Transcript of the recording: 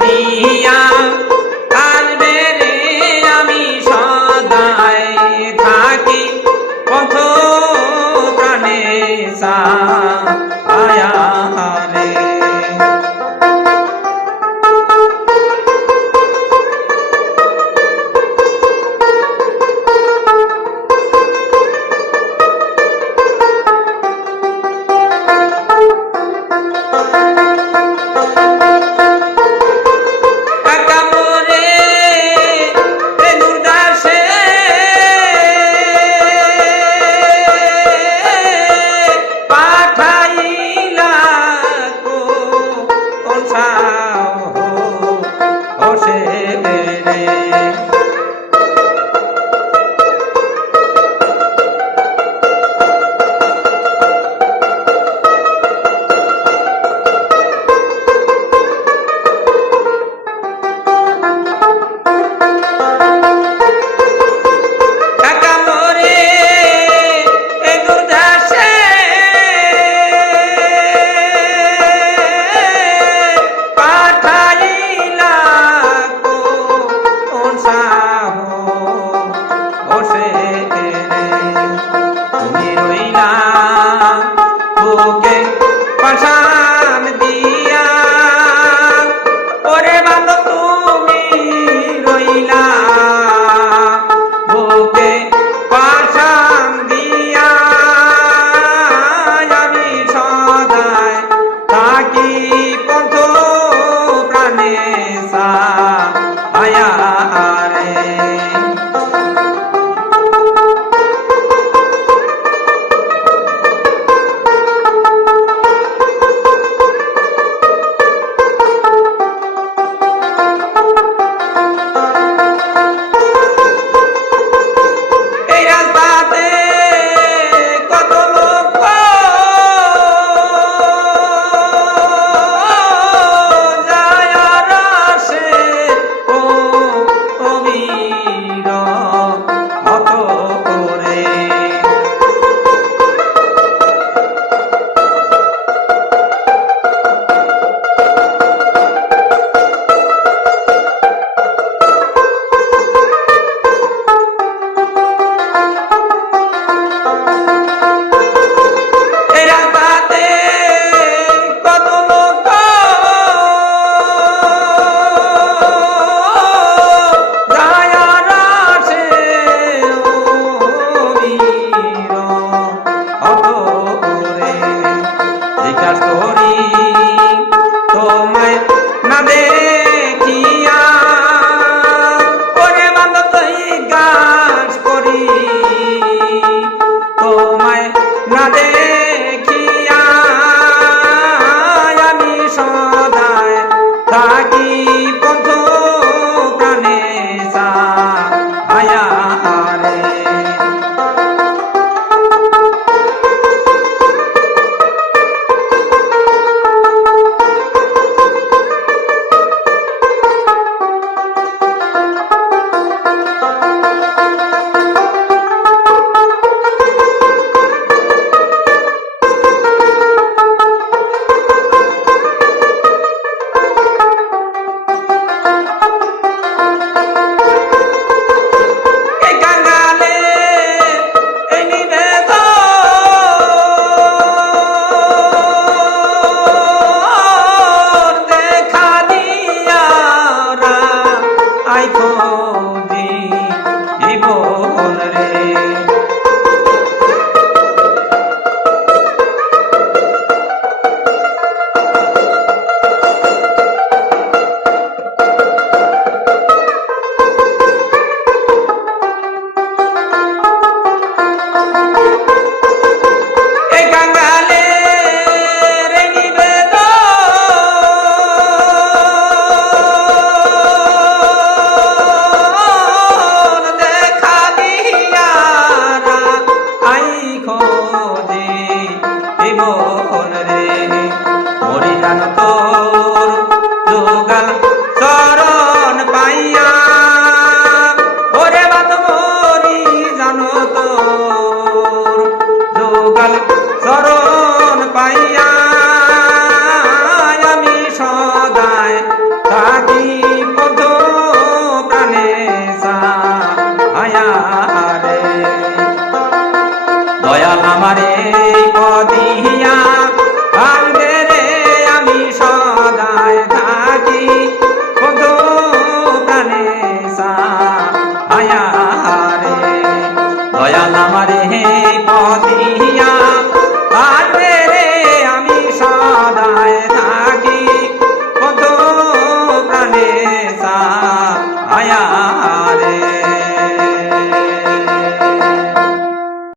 দিয়া আসবে রে আমি সদায় থাকি পথ প্রাণে সা aqui. la. 爱过。আমারে